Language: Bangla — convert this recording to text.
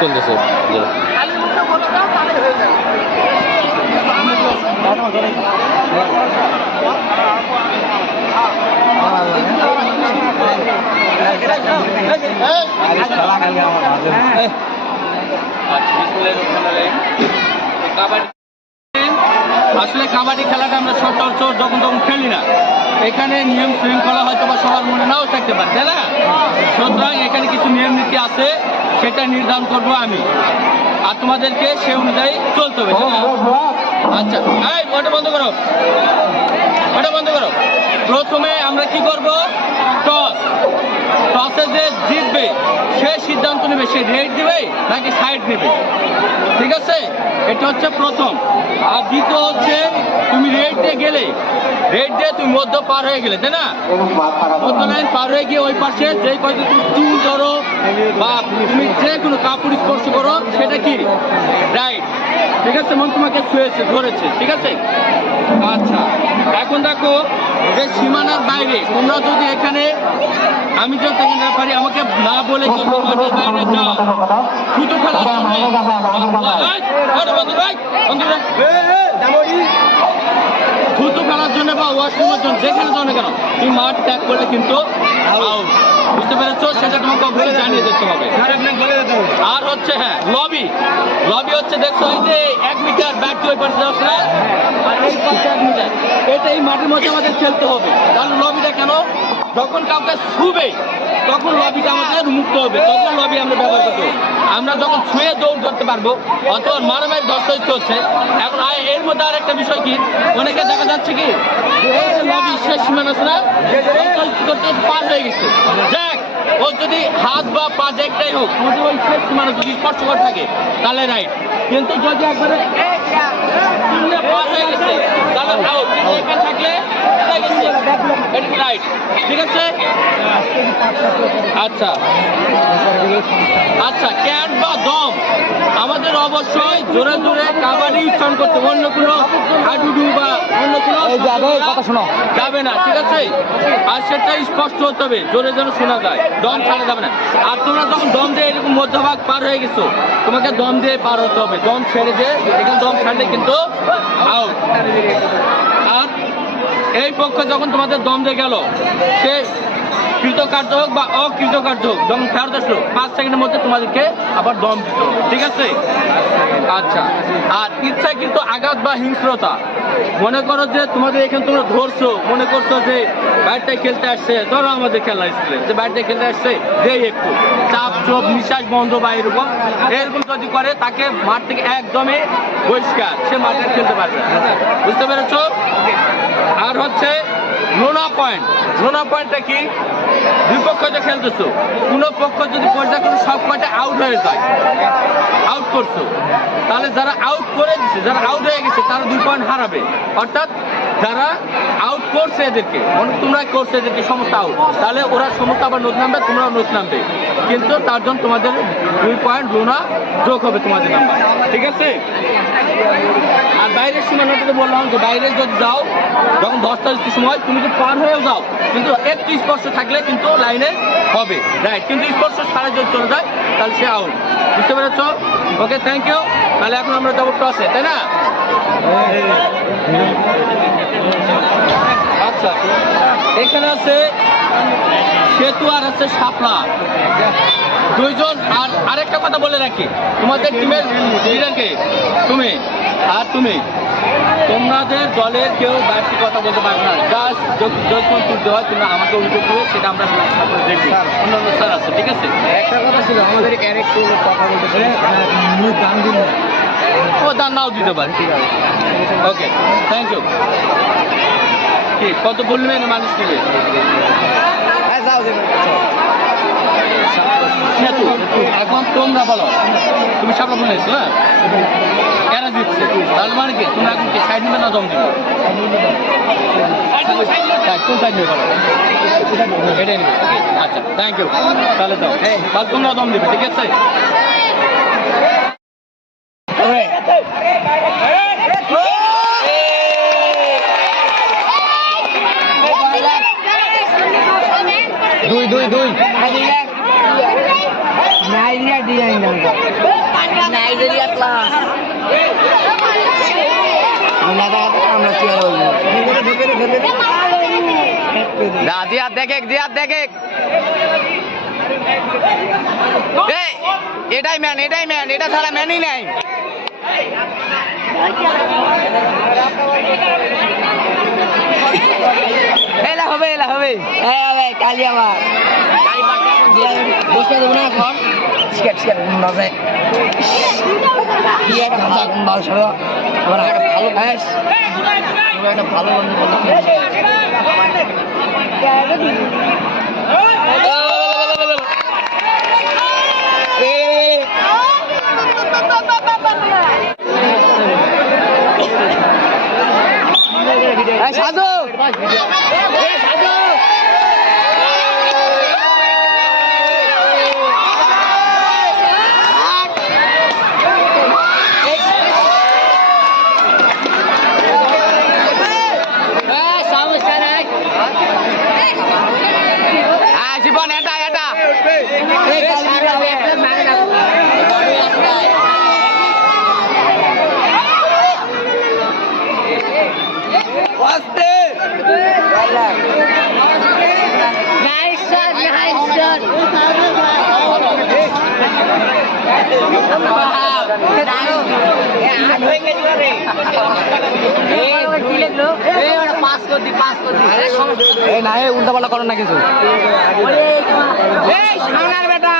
চলতেছে। আসলে কাবাডি খেলাটা আমরা সচরাচর যখন তখন খেলি না। এখানে নিয়ম শৃঙ্খলা হয়তো বা সবার মনে নাও থাকতে পারে, তাই না? সুতরাং এখানে কিছু নিয়ম নীতি আছে, সেটা নির্ধারণ করবো আমি, আর তোমাদেরকে সে অনুযায়ী চলতে হবে। আচ্ছা, এই ওটা বন্ধ করো, ওটা বন্ধ করো। প্রথমে আমরা কি করব? টস। টসে যে জিতবে সে সিদ্ধান্ত নেবে সে রেড দিবে নাকি সাইড নেবে, ঠিক আছে? এটা হচ্ছে প্রথম। আর দ্বিতীয় হচ্ছে তুমি রেড দিয়ে গেলে, রেড দিয়ে তুমি মধ্য পার হয়ে গেলে, তাই না? মধ্য লাইন পার হয়ে গিয়ে ওই পাশে যে কয়েকটা তুমি চুল ধরো বা তুমি যে কোনো কাপড় স্পর্শ করো সেটা কি রাইট, ঠিক আছে? মন তোমাকে ছুঁয়েছে, ধরেছে, ঠিক আছে? আচ্ছা, এখন দেখো যে সীমানার বাইরে তোমরা যদি এখানে, আমি যদি এখানে পারি আমাকে না বলে কি সীমানার বাইরে যাও শুধু খেলার জন্য, থুতু ফেলার জন্য বা ওয়াশরুমের জন্য যেখানে যাও না কেন তুমি মাঠ ত্যাগ করলে কিন্তু আউট, বুঝতে পেরেছো? সেটা তোমাকে অবশ্যই জানিয়ে দিতে হবে। আর হচ্ছে হ্যাঁ লবি, লবি হচ্ছে দেখছো এই যে 1 মিটার ব্যাট ওই পাশে যাচ্ছে না, আর এই পাশে 1 মিটার, এটা এই মাঠের মধ্যে আমাদের খেলতে হবে। তাহলে লবিটা কেন? যখন কাউকে ছুবে তখন লবিটা আমাদের মুক্ত হবে, তখন লবি আমরা ব্যবহার করবো। আমরা যখন ছুঁয়ে দৌড় করতে পারবো, অথবা মারামারি দর্শক হচ্ছে। এখন এর মধ্যে আর একটা বিষয় কি, অনেকে দেখা যাচ্ছে কি লবি শেষ সীমানা আছে না, পার হয়ে গেছে, যাক ও যদি হাত বা পা একটাই হোক যদি ওই শেষ সীমানা যদি স্পর্শ করে থাকে তাহলে রাইট, কিন্তু যদি একবারে পার হয়ে গেছে তাহলে আউট, কিন্তু এখানে থাকলে রাইট, ঠিক আছে? আচ্ছা আচ্ছা, ক্যাট বা দম আমাদের অবশ্যই জোরে জোরে কাবাডি উচ্চারণ করতে, অন্য কোনো হাডুডু বা অন্য কোনো কথা শোনা যাবে না, ঠিক আছে? আর সেটা স্পষ্ট হতে হবে, জোরে জোরে শোনা যায়, দম ছাড়া যাবে না। আর তোমরা যখন দম দিয়ে এরকম মধ্যভাগ পার হয়ে গেছো, তোমাকে দম দিয়ে পার হতে হবে, দম ছেড়ে দিয়ে এখানে দম ছাড়লে কিন্তু আউট। আর এই পক্ষে যখন তোমাদের দম দিয়ে গেল, সে কৃতকার্য হোক বা অকৃতকার্য হোক, যখন ফেরত আসলো 5 সেকেন্ডের মধ্যে তোমাদেরকে আবার দম দিতে হবে, ঠিক আছে? আচ্ছা, আর ইচ্ছাকৃত আঘাত বা হিংস্রতা, মনে করো যে তোমাদের এখানে তোমরা ধরছো, মনে করছো যে বাইরটায় খেলতে আসছে, ধরো আমাদের খেলা স্কুলে যে বাইরটায় খেলতে আসছে, যেই একটু চাপ চোপ নিঃশ্বাস বন্ধ বা এরকম যদি করে তাকে মাঠ থেকে একদমই বহিষ্কার, সে মাঠে খেলতে পারবে, বুঝতে পেরেছো? আর হচ্ছে লোনা পয়েন্ট। লোনা পয়েন্টটা কি? দুই পক্ষ যে খেলতেছো, কোন পক্ষ যদি পর্যায়ে করে সব কয়টা আউট হয়ে যায়, আউট করছো, তাহলে যারা আউট করে দিচ্ছে, যারা আউট হয়ে গেছে তারা 2 পয়েন্ট হারাবে। অর্থাৎ যারা আউট করছে এদেরকে, তোমরা করছে এদেরকে সমস্ত আউট, তাহলে ওরা সমস্ত আবার নোট নামবে, তোমরাও নোট নামবে, কিন্তু তার জন্য তোমাদের 2 পয়েন্ট লোনা যোগ হবে তোমাদের নাম্বার, ঠিক আছে? আর বাইরের সীমানাটা বললাম যে বাইরে যদি যাও, যখন 10টা সময় তুমি যদি পার হয়েও যাও, কিন্তু একটু স্পর্শ থাকলে কিন্তু লাইনে হবে, রাইট, কিন্তু স্পর্শ সারা যদি চলে যায় তাহলে সে আউট, বুঝতে পেরেছ? ওকে, থ্যাংক ইউ। তাহলে এখন আমরা যাবো টসে, তাই না? আচ্ছা, এখানে আছে সেতু আর আছে শাপলা, 2 জন। আর আরেকটা কথা বলে রাখি, তোমাদের টিমের লিডারকে তুমি আর তুমি, তোমাদের দলের কেউ বাড়তি কথা বলতে পারবে না, জাস্ট যখন তুলতে হয় তোমরা আমাকে অভিযোগ করবে, সেটা আমরা দেখবো, অন্যান্য স্যার আছে, ঠিক আছে? একটা কথা ছিল, আমাদের একটু কথা বলতে দাম দিন, ও দান নাও দিতে পারে, ঠিক আছে? ওকে, থ্যাংক ইউ। কি কত বলবেন মানুষ দিবে? এখন তোমরা বলো, তুমি সামনে বলে এসো, হ্যাঁ এরা দিচ্ছে, তার মানে কি তোমরা এখন কি সাইড নেবে না দম দিবে? কোন সাইড নেবে বলো? এটাই নেবে, আচ্ছা, থ্যাংক ইউ। তাহলে দাও, তাহলে তোমরা দম দিবে, ঠিক আছে? দুই নাইজেরিয়া ক্লাস আমরা কি জিয়াদ দেখে এটাই ম্যান এটা ছাড়া ম্যানই নাই। এলা হবে কালি আমার বসে দেবো না এখন শিকার বাজে কি একটা ভাষা কোন ভাষা আবার একটা ভালো ভ্যাস একটা ভালো সাধু জীবন এটা উল্টা পাল্টা করো না কিছু বেটা